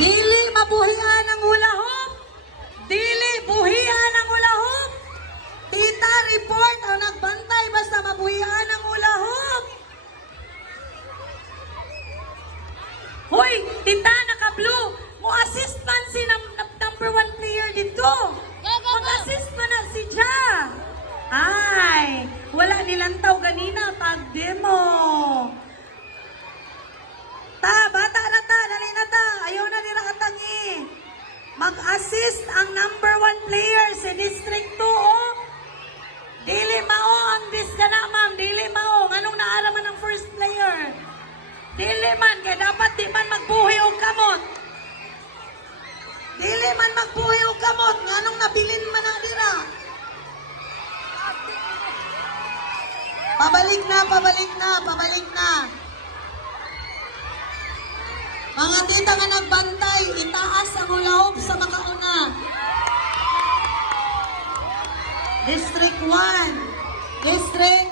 Dili mabuhian ang hula hoop. Dili buhian ang hula hoop. Tita, report ang nagbantay basta mabuhian ang hula hoop. Hoy, tita, naka-blue. Mo-assist man si number 1 player dito. Mag-assist man na si Ja. Ay, wala nilantaw ganina pag demo. Bata na ta, dali na ta. Ayaw na nila katangi. Mag-assist ang number 1 player sa District 2, oh. Dili mao ang na, ma'am. Dili mao. Anong naaraman ng first player? Dili man, kaya dapat di man magbuhi o kamot. Dili man magbuhi o kamot. Anong nabilin man na nila? Pabalik na, pabalik na, pabalik na. Mga tita nga nagbantay, itaas ang hula hoop sa makauna. District 1, District